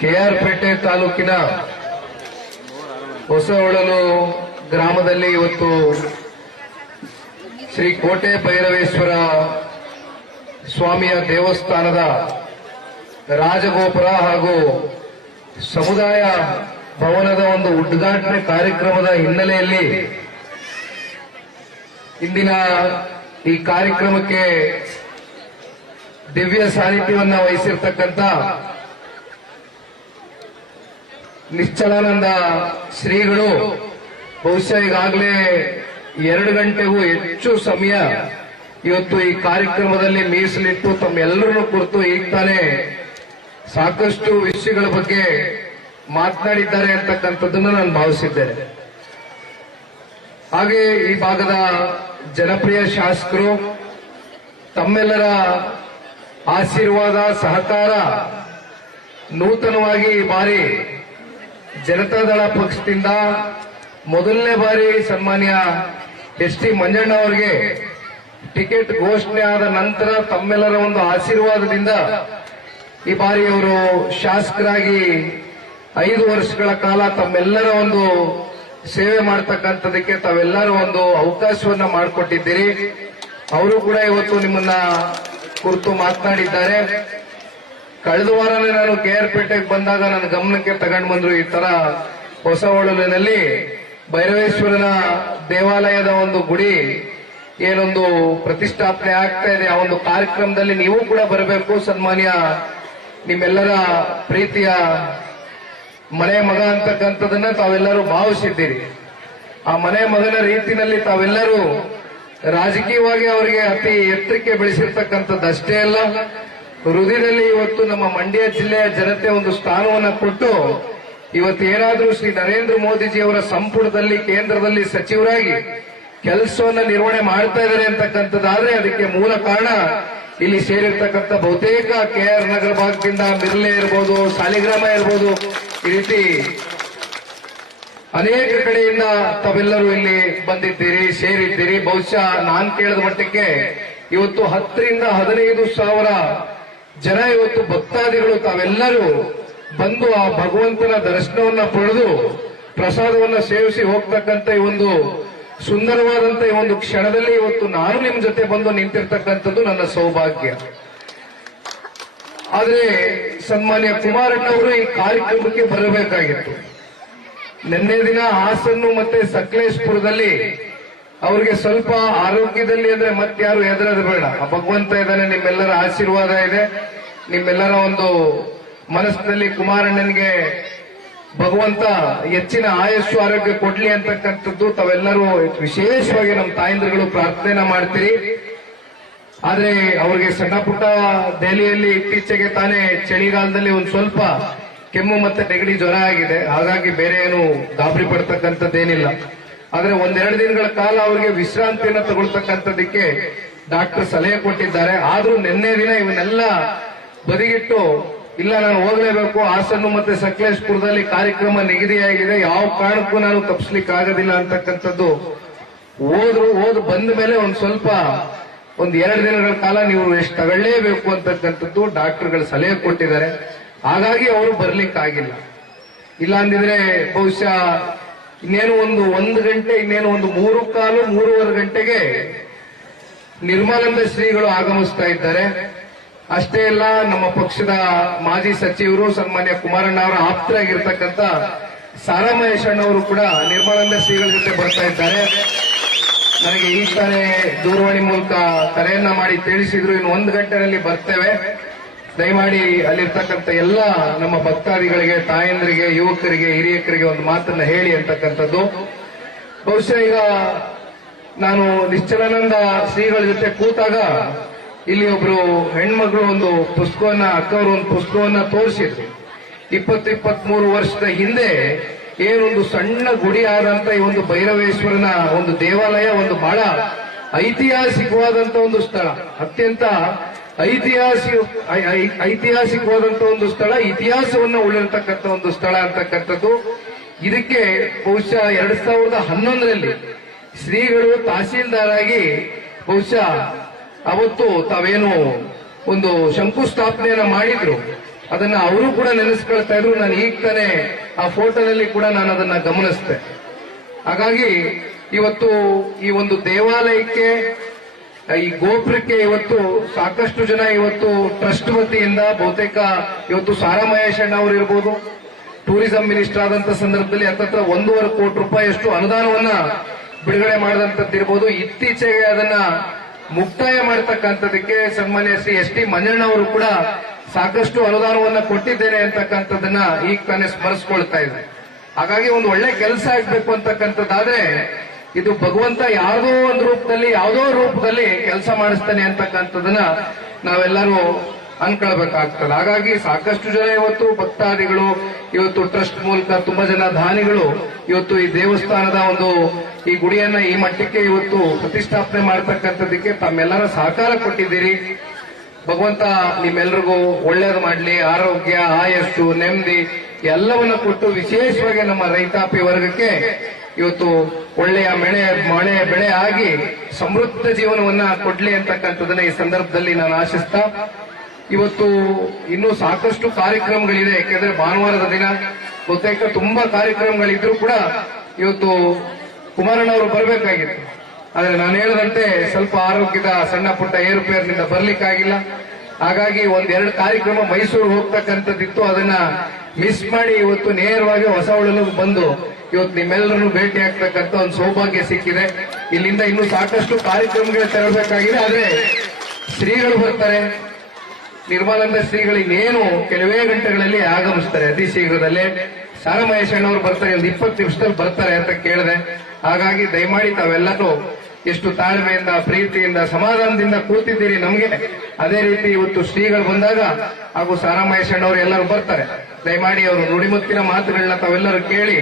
K R ಪೇಟೆ ತಾಲೂಕಿನ ಹೊಸಹೊಳಲು ಗ್ರಾಮದಲ್ಲಿ ಇವತ್ತು ಶ್ರೀ ಕೋಟೆ ಭೈರವೇಶ್ವರ ಸ್ವಾಮಿಯ ದೇವಸ್ಥಾನದ ರಾಜಗೋಪುರ ಹಾಗೂ ಸಮುದಾಯ ಭವನದ ಒಂದು ಉದ್ಘಾಟನೆ ಕಾರ್ಯಕ್ರಮದ ಹಿನ್ನೆಲೆಯಲ್ಲಿ ಇಂದಿನ ಈ ಕಾರ್ಯಕ್ರಮಕ್ಕೆ ದಿವ್ಯ ಸಾನ್ನಿಧ್ಯವನ್ನ ವಹಿಸಿರ್ತಕ್ಕಂಥ ನಿಶ್ಚಲಾನಂದ ಶ್ರೀಗಳು ಬಹುಶಃ ಈಗಾಗಲೇ 2 ಗಂಟೆಗೂ ಹೆಚ್ಚು ಸಮಯ ಇವತ್ತು ಈ ಕಾರ್ಯಕ್ರಮದಲ್ಲಿ ಮೀಸಲಿಟ್ಟು ತಮ್ಮೆಲ್ಲರನ್ನು ಕುರಿತು ಈಗ ತಾನೇ ಸಾಕಷ್ಟು ವಿಷಯಗಳ ಬಗ್ಗೆ ಮಾತನಾಡಿದ್ದಾರೆ ಅಂತಕ್ಕಂಥದ್ದನ್ನು ನಾನು ಭಾವಿಸಿದ್ದೇನೆ. ಹಾಗೆ ಈ ಭಾಗದ ಜನಪ್ರಿಯ ಶಾಸಕರು ತಮ್ಮೆಲ್ಲರ ಆಶೀರ್ವಾದ ಸಹಕಾರ ನೂತನವಾಗಿ ಈ ಬಾರಿ ಜನತಾದಳ ಪಕ್ಷದಿಂದ ಮೊದಲನೇ ಬಾರಿ ಸನ್ಮಾನ್ಯ ಎಸ್.ಟಿ. ಮಂಜಣ್ಣ ಅವರಿಗೆ ಟಿಕೆಟ್ ಘೋಷಣೆ ಆದ ನಂತರ ತಮ್ಮೆಲ್ಲರ ಒಂದು ಆಶೀರ್ವಾದದಿಂದ ಈ ಬಾರಿ ಅವರು ಶಾಸಕರಾಗಿ 5 ವರ್ಷಗಳ ಕಾಲ ತಮ್ಮೆಲ್ಲರ ಒಂದು ಸೇವೆ ಮಾಡತಕ್ಕಂಥದಕ್ಕೆ ತಾವೆಲ್ಲರೂ ಒಂದು ಅವಕಾಶವನ್ನ ಮಾಡಿಕೊಟ್ಟಿದ್ದೀರಿ. ಅವರು ಕೂಡ ಇವತ್ತು ನಿಮ್ಮನ್ನ ಕುರಿತು ಮಾತನಾಡಿದ್ದಾರೆ. ಕಳೆದ ವಾರನೇ ನಾನು ಕೆಆರ್ ಪೇಟೆಗೆ ಬಂದಾಗ ನನ್ನ ಗಮನಕ್ಕೆ ತಗೊಂಡು ಬಂದ್ರು, ಈ ತರ ಹೊಸಹೊಳಲಿನಲ್ಲಿ ಭೈರವೇಶ್ವರನ ದೇವಾಲಯದ ಒಂದು ಗುಡಿ ಏನೊಂದು ಪ್ರತಿಷ್ಠಾಪನೆ ಆಗ್ತಾ ಇದೆ, ಆ ಒಂದು ಕಾರ್ಯಕ್ರಮದಲ್ಲಿ ನೀವು ಕೂಡ ಬರಬೇಕು. ಸನ್ಮಾನ್ಯ ನಿಮ್ಮೆಲ್ಲರ ಪ್ರೀತಿಯ ಮನೆ ಮಗ ಅಂತಕ್ಕಂಥದನ್ನ ತಾವೆಲ್ಲರೂ ಭಾವಿಸಿದ್ದೀರಿ. ಆ ಮನೆ ಮಗನ ರೀತಿಯಲ್ಲಿ ತಾವೆಲ್ಲರೂ ರಾಜಕೀಯವಾಗಿ ಅವರಿಗೆ ಅತಿ ಎತ್ತರಕ್ಕೆ ಬೆಳೆಸಿರ್ತಕ್ಕಂಥದ್ದಷ್ಟೇ ಅಲ್ಲ, ಹೃದಯದಲ್ಲಿ ಇವತ್ತು ನಮ್ಮ ಮಂಡ್ಯ ಜಿಲ್ಲೆಯ ಜನತೆ ಒಂದು ಸ್ಥಾನವನ್ನು ಕೊಟ್ಟು ಇವತ್ತು ಏನಾದರೂ ಶ್ರೀ ನರೇಂದ್ರ ಮೋದಿಜಿಯವರ ಸಂಪುಟದಲ್ಲಿ ಕೇಂದ್ರದಲ್ಲಿ ಸಚಿವರಾಗಿ ಕೆಲಸವನ್ನ ನಿರ್ವಹಣೆ ಮಾಡ್ತಾ ಇದ್ದಾರೆ ಅಂತಕ್ಕಂಥದ್ದಾದ್ರೆ ಅದಕ್ಕೆ ಮೂಲ ಕಾರಣ ಇಲ್ಲಿ ಸೇರಿರ್ತಕ್ಕಂಥ ಬಹುತೇಕ ಕೆಆರ್ ನಗರ ಭಾಗದಿಂದ ಮಿರ್ಲೆ ಇರ್ಬೋದು, ಸಾಲಿಗ್ರಾಮ ಇರ್ಬೋದು, ಈ ರೀತಿ ಅನೇಕ ಕಡೆಯಿಂದ ತಾವೆಲ್ಲರೂ ಇಲ್ಲಿ ಬಂದಿದ್ದೀರಿ, ಸೇರಿದ್ದೀರಿ. ಬಹುಶಃ ನಾನು ಕೇಳಿದ ಮಟ್ಟಕ್ಕೆ ಇವತ್ತು 10 ರಿಂದ 15 ಸಾವಿರ ಜನ ಇವತ್ತು ಭಕ್ತಾದಿಗಳು ತಾವೆಲ್ಲರೂ ಬಂದು ಆ ಭಗವಂತನ ದರ್ಶನವನ್ನ ಪಡೆದು ಪ್ರಸಾದವನ್ನ ಸೇವಿಸಿ ಹೋಗ್ತಕ್ಕಂಥ ಈ ಒಂದು ಸುಂದರವಾದಂತ ಈ ಒಂದು ಕ್ಷಣದಲ್ಲಿ ಇವತ್ತು ನಾನು ನಿಮ್ ಜೊತೆ ಬಂದು ನಿಂತಿರ್ತಕ್ಕಂಥದ್ದು ನನ್ನ ಸೌಭಾಗ್ಯ. ಆದ್ರೆ ಸನ್ಮಾನ್ಯ ಕುಮಾರಣ್ಣವರು ಈ ಕಾರ್ಯಕ್ರಮಕ್ಕೆ ಬರಬೇಕಾಗಿತ್ತು. ನಿನ್ನೆ ದಿನ ಹಾಸನ್ನು ಮತ್ತೆ ಸಕಲೇಶ್ಪುರದಲ್ಲಿ ಅವರಿಗೆ ಸ್ವಲ್ಪ ಆರೋಗ್ಯದಲ್ಲಿ ಅಂದ್ರೆ ಮತ್ತಾರು ಹೆದರೋದು ಬೇಡ, ಆ ಭಗವಂತ ಇದ್ದಾನೆ, ನಿಮ್ಮೆಲ್ಲರ ಆಶೀರ್ವಾದ ಇದೆ, ನಿಮ್ಮೆಲ್ಲರ ಒಂದು ಮನಸ್ಸಿನಲ್ಲಿ ಕುಮಾರಣ್ಣನಿಗೆ ಭಗವಂತ ಹೆಚ್ಚಿನ ಆಯಸ್ಸು ಆರೋಗ್ಯ ಕೊಡ್ಲಿ ಅಂತಕ್ಕಂಥದ್ದು ತಾವೆಲ್ಲರೂ ವಿಶೇಷವಾಗಿ ನಮ್ಮ ತಾಯಂದಿರುಗಳು ಪ್ರಾರ್ಥನೆನ ಮಾಡ್ತೀರಿ. ಆದ್ರೆ ಅವ್ರಿಗೆ ಸಣ್ಣ ಪುಟ್ಟ ದೆಹಲಿಯಲ್ಲಿ ಇತ್ತೀಚೆಗೆ ತಾನೇ ಚಳಿಗಾಲದಲ್ಲಿ ಒಂದು ಸ್ವಲ್ಪ ಕೆಮ್ಮು ಮತ್ತೆ ನೆಗಡಿ ಜ್ವರ ಆಗಿದೆ, ಹಾಗಾಗಿ ಬೇರೆ ಏನು ಗಾಬರಿ ಪಡ್ತಕ್ಕಂಥದ್ದೇನಿಲ್ಲ. ಆದ್ರೆ 1-2 ದಿನಗಳ ಕಾಲ ಅವರಿಗೆ ವಿಶ್ರಾಂತಿಯನ್ನು ತಗೊಳ್ತಕ್ಕಂಥದಕ್ಕೆ ಡಾಕ್ಟರ್ ಸಲಹೆ ಕೊಟ್ಟಿದ್ದಾರೆ. ಆದ್ರೂ ನಿನ್ನೆ ದಿನ ಇವನ್ನೆಲ್ಲ ಬದಿಗಿಟ್ಟು ಇಲ್ಲ ನಾನು ಹೋಗಲೇಬೇಕು, ಹಾಸನ್ನು ಮತ್ತೆ ಸಕಲೇಶ್ಪುರದಲ್ಲಿ ಕಾರ್ಯಕ್ರಮ ನಿಗದಿಯಾಗಿದೆ, ಯಾವ ಕಾರಣಕ್ಕೂ ನಾನು ತಪ್ಪಿಸ್ಲಿಕ್ಕೆ ಆಗೋದಿಲ್ಲ ಅಂತಕ್ಕಂಥದ್ದು ಓದು ಬಂದ ಮೇಲೆ ಒಂದು 2 ದಿನಗಳ ಕಾಲ ನೀವು ಎಷ್ಟು ತಗೊಳ್ಳೇಬೇಕು ಅಂತಕ್ಕಂಥದ್ದು ಡಾಕ್ಟರ್ಗಳು ಸಲಹೆ ಕೊಟ್ಟಿದ್ದಾರೆ. ಹಾಗಾಗಿ ಅವರು ಬರ್ಲಿಕ್ಕಾಗಿಲ್ಲ. ಇಲ್ಲ ಅಂದಿದ್ರೆ ಬಹುಶಃ ಇನ್ನೇನು ಒಂದು ಗಂಟೆ, ಇನ್ನೇನು ಒಂದು 3:15-3:15 ಗಂಟೆಗೆ ನಿರ್ಮಲಾನಂದ ಶ್ರೀಗಳು ಆಗಮಿಸ್ತಾ ಇದ್ದಾರೆ. ಅಷ್ಟೇ ಅಲ್ಲ, ನಮ್ಮ ಪಕ್ಷದ ಮಾಜಿ ಸಚಿವರು ಸನ್ಮಾನ್ಯ ಕುಮಾರಣ್ಣ ಅವರ ಆಪ್ತರಾಗಿರ್ತಕ್ಕಂಥ ಸಾರಾ ಮಹೇಶ್ ಅಣ್ಣವರು ಕೂಡ ನಿರ್ಮಲಾನಂದ ಶ್ರೀಗಳ ಜೊತೆ ಬರ್ತಾ ಇದ್ದಾರೆ. ನನಗೆ ಈ ತಾನೇ ದೂರವಾಣಿ ಮೂಲಕ ಕರೆಯನ್ನ ಮಾಡಿ ತಿಳಿಸಿದ್ರು, ಇನ್ನು 1 ಗಂಟೆನಲ್ಲಿ ಬರ್ತೇವೆ, ದಯಮಾಡಿ ಅಲ್ಲಿರ್ತಕ್ಕಂಥ ಎಲ್ಲ ನಮ್ಮ ಭಕ್ತಾದಿಗಳಿಗೆ, ತಾಯಂದರಿಗೆ, ಯುವಕರಿಗೆ, ಹಿರಿಯಕರಿಗೆ ಒಂದು ಮಾತನ್ನ ಹೇಳಿ ಅಂತಕ್ಕಂಥದ್ದು. ಬಹುಶಃ ಈಗ ನಾನು ನಿಶ್ಚಲಾನಂದ ಶ್ರೀಗಳ ಜೊತೆ ಕೂತಾಗ ಇಲ್ಲಿ ಒಬ್ರು ಹೆಣ್ಮಗಳು ಒಂದು ಪುಸ್ತಕವನ್ನ, ಅಕ್ಕವರು ಒಂದು ಪುಸ್ತಕವನ್ನ ತೋರಿಸಿದ್ರು. 20-23 ವರ್ಷದ ಹಿಂದೆ ಏನೊಂದು ಸಣ್ಣ ಗುಡಿ ಆದಂತ ಈ ಒಂದು ಭೈರವೇಶ್ವರನ ಒಂದು ದೇವಾಲಯ ಒಂದು ಬಹಳ ಐತಿಹಾಸಿಕವಾದಂತ ಒಂದು ಸ್ಥಳ, ಅತ್ಯಂತ ಐತಿಹಾಸಿಕವಾದಂತ ಒಂದು ಸ್ಥಳ, ಇತಿಹಾಸವನ್ನ ಉಳಿರ್ತಕ್ಕಂಥ ಒಂದು ಸ್ಥಳ ಅಂತಕ್ಕಂಥದ್ದು. ಇದಕ್ಕೆ ಬಹುಶಃ 2011ರಲ್ಲಿ ಶ್ರೀಗಳು ತಹಸೀಲ್ದಾರ್ ಆಗಿ ಬಹುಶಃ ಅವತ್ತು ತಾವೇನು ಒಂದು ಶಂಕುಸ್ಥಾಪನೆಯನ್ನ ಮಾಡಿದ್ರು, ಅದನ್ನ ಅವರು ಕೂಡ ನೆನೆಸ್ಕೊಳ್ತಾ ಇದ್ರು. ನಾನು ಈಗ ತಾನೇ ಆ ಫೋಟೋದಲ್ಲಿ ಕೂಡ ನಾನು ಅದನ್ನ ಗಮನಿಸಿದೆ. ಹಾಗಾಗಿ ಇವತ್ತು ಈ ಒಂದು ದೇವಾಲಯಕ್ಕೆ, ಈ ಗೋಪುರಕ್ಕೆ ಇವತ್ತು ಸಾಕಷ್ಟು ಜನ ಇವತ್ತು ಟ್ರಸ್ಟ್ ವತಿಯಿಂದ ಬಹುತೇಕ ಇವತ್ತು ಸಾರಾ ಮಹೇಶ್ ಅಣ್ಣ ಅವರು ಇರ್ಬೋದು, ಟೂರಿಸಂ ಮಿನಿಸ್ಟರ್ ಆದಂತ ಸಂದರ್ಭದಲ್ಲಿ ಹತ್ತತ್ರ 1.5 ಕೋಟಿ ರೂಪಾಯಿಯಷ್ಟು ಅನುದಾನವನ್ನ ಬಿಡುಗಡೆ ಮಾಡಿದಂತದ್ದಿರ್ಬೋದು. ಇತ್ತೀಚೆಗೆ ಅದನ್ನ ಮುಕ್ತಾಯ ಮಾಡತಕ್ಕಂಥದಕ್ಕೆ ಸನ್ಮಾನ್ಯ ಶ್ರೀ ಎಸ್ ಟಿ ಮಂಜಣ್ಣ ಅವರು ಕೂಡ ಸಾಕಷ್ಟು ಅನುದಾನವನ್ನ ಕೊಟ್ಟಿದ್ದೇನೆ ಅಂತಕ್ಕಂಥದ್ದನ್ನ ಈಗ ತಾನೇ ಸ್ಮರಿಸ್ಕೊಳ್ತಾ ಇದೆ. ಹಾಗಾಗಿ ಒಂದು ಒಳ್ಳೆ ಕೆಲಸ ಆಗ್ಬೇಕು ಅಂತಕ್ಕಂಥದ್ದಾದ್ರೆ ಇದು ಭಗವಂತ ಯಾವುದೋ ಒಂದು ರೂಪದಲ್ಲಿ, ಯಾವುದೋ ರೂಪದಲ್ಲಿ ಕೆಲಸ ಮಾಡಿಸ್ತಾನೆ ಅಂತಕ್ಕಂಥದ್ದನ್ನ ನಾವೆಲ್ಲರೂ ಅನ್ಕೊಳ್ಬೇಕಾಗ್ತದೆ. ಹಾಗಾಗಿ ಸಾಕಷ್ಟು ಜನ ಇವತ್ತು ಭಕ್ತಾದಿಗಳು, ಇವತ್ತು ಟ್ರಸ್ಟ್ ಮೂಲಕ ತುಂಬಾ ಜನ ದಾನಿಗಳು ಇವತ್ತು ಈ ದೇವಸ್ಥಾನದ ಒಂದು ಈ ಗುಡಿಯನ್ನ ಈ ಮಟ್ಟಕ್ಕೆ ಇವತ್ತು ಪ್ರತಿಷ್ಠಾಪನೆ ಮಾಡತಕ್ಕಂಥದ್ದಕ್ಕೆ ತಮ್ಮೆಲ್ಲರ ಸಹಕಾರ ಕೊಟ್ಟಿದ್ದೀರಿ. ಭಗವಂತ ನಿಮ್ಮೆಲ್ಲರಿಗೂ ಒಳ್ಳೇದು ಮಾಡಲಿ, ಆರೋಗ್ಯ, ಆಯಸ್ಸು, ನೆಮ್ಮದಿ ಎಲ್ಲವನ್ನ ಕೊಟ್ಟು ವಿಶೇಷವಾಗಿ ನಮ್ಮ ರೈತಾಪಿ ವರ್ಗಕ್ಕೆ ಇವತ್ತು ಒಳ್ಳೆಯ ಮಳೆ ಬೆಳೆ ಆಗಿ ಸಮೃದ್ಧ ಜೀವನವನ್ನ ಕೊಡ್ಲಿ ಅಂತಕ್ಕಂಥದನ್ನ ಈ ಸಂದರ್ಭದಲ್ಲಿ ನಾನು ಆಶಿಸ್ತಾ, ಇವತ್ತು ಇನ್ನೂ ಸಾಕಷ್ಟು ಕಾರ್ಯಕ್ರಮಗಳಿದೆ. ಯಾಕೆಂದ್ರೆ ಭಾನುವಾರದ ದಿನ ಬಹುತೇಕ ತುಂಬಾ ಕಾರ್ಯಕ್ರಮಗಳಿದ್ರು ಕೂಡ ಇವತ್ತು ಕುಮಾರಣ್ಣ ಅವರು ಬರಬೇಕಾಗಿತ್ತು. ಆದ್ರೆ ನಾನು ಹೇಳಿದಂತೆ ಸ್ವಲ್ಪ ಆರೋಗ್ಯದ ಸಣ್ಣ ಪುಟ್ಟ ಏರುಪೇರಿನಿಂದ ಬರ್ಲಿಕ್ಕಾಗಿಲ್ಲ. ಹಾಗಾಗಿ 1-2 ಕಾರ್ಯಕ್ರಮ ಮೈಸೂರು ಹೋಗ್ತಕ್ಕಂಥದ್ದಿತ್ತು, ಅದನ್ನ ಮಿಸ್ ಮಾಡಿ ಇವತ್ತು ನೇರವಾಗಿ ಹೊಸಹೊಳಲು ಬಂದು ಇವತ್ತು ನಿಮ್ಮೆಲ್ಲರನ್ನು ಭೇಟಿ ಆಗ್ತಕ್ಕಂಥ ಒಂದು ಸೌಭಾಗ್ಯ ಸಿಕ್ಕಿದೆ. ಇಲ್ಲಿಂದ ಇನ್ನೂ ಸಾಕಷ್ಟು ಕಾರ್ಯಕ್ರಮಗಳು ತೆರಳಬೇಕಾಗಿದೆ. ಆದ್ರೆ ಶ್ರೀಗಳು ಬರ್ತಾರೆ, ನಿರ್ಮಲಾನಂದ ಶ್ರೀಗಳು ಇನ್ನೇನು ಕೆಲವೇ ಗಂಟೆಗಳಲ್ಲಿ ಆಗಮಿಸ್ತಾರೆ. ಅತಿ ಶೀಘ್ರದಲ್ಲೇ ಸಾರಾ ಮಹೇಶ್ ಅಣ್ಣವರು ಬರ್ತಾರೆ, ಒಂದು 20 ನಿಮಿಷದಲ್ಲಿ ಬರ್ತಾರೆ ಅಂತ ಕೇಳಿದೆ. ಹಾಗಾಗಿ ದಯಮಾಡಿ ತಾವೆಲ್ಲರೂ ಎಷ್ಟು ತಾಳ್ಮೆಯಿಂದ, ಪ್ರೀತಿಯಿಂದ, ಸಮಾಧಾನದಿಂದ ಕೂತಿದ್ದೀರಿ ನಮಗೆ, ಅದೇ ರೀತಿ ಇವತ್ತು ಶ್ರೀಗಳು ಬಂದಾಗ ಹಾಗೂ ಸಾರಾ ಮಹೇಶ್ ಅಣ್ಣವರು ಎಲ್ಲರೂ ಬರ್ತಾರೆ. ದಯಮಾಡಿ ಅವರು ನುಡಿಮುತ್ತಿನ ಮಾತುಗಳನ್ನ ತಾವೆಲ್ಲರೂ ಕೇಳಿ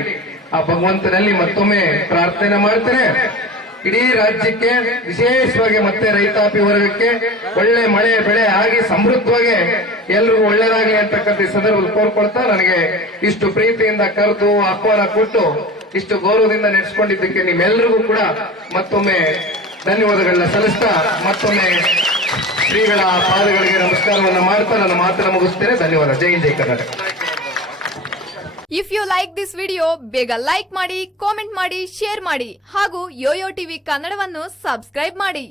ಆ ಭಗವಂತನಲ್ಲಿ ಮತ್ತೊಮ್ಮೆ ಪ್ರಾರ್ಥನೆ ಮಾಡ್ತೇನೆ. ಇಡೀ ರಾಜ್ಯಕ್ಕೆ, ವಿಶೇಷವಾಗಿ ಮತ್ತೆ ರೈತಾಪಿ ವರ್ಗಕ್ಕೆ ಒಳ್ಳೆ ಮಳೆ ಬೆಳೆ ಆಗಿ ಸಮೃದ್ಧವಾಗಿ ಎಲ್ರಿಗೂ ಒಳ್ಳೇದಾಗಲಿ ಅಂತಕ್ಕಂಥ ಸಂದರ್ಭದಲ್ಲಿ ಕೋರ್ಕೊಳ್ತಾ, ನನಗೆ ಇಷ್ಟು ಪ್ರೀತಿಯಿಂದ ಕರೆದು ಆಹ್ವಾನ ಕೊಟ್ಟು ಇಷ್ಟು ಗೌರವದಿಂದ ನಡೆಸಿಕೊಂಡಿದ್ದಕ್ಕೆ ನಿಮ್ಮೆಲ್ಲರಿಗೂ ಕೂಡ ಮತ್ತೊಮ್ಮೆ ಧನ್ಯವಾದಗಳನ್ನ ಸಲ್ಲಿಸ್ತಾ, ಮತ್ತೊಮ್ಮೆ ಶ್ರೀಗಳ ಪಾದಗಳಿಗೆ ನಮಸ್ಕಾರವನ್ನ ಮಾಡ್ತಾ ನನ್ನ ಮಾತನ್ನ ಮುಗಿಸ್ತೇನೆ. ಧನ್ಯವಾದ. Jai Hind, Jai Karnataka. If you like this video, ಬೇಗ ಲೈಕ್ ಮಾಡಿ, ಕಾಮೆಂಟ್ ಮಾಡಿ, ಶೇರ್ ಮಾಡಿ ಹಾಗೂ ಯೋಯೋ ಟಿವಿ ಕನ್ನಡವನ್ನು ಸಬ್ಸ್ಕ್ರೈಬ್ ಮಾಡಿ.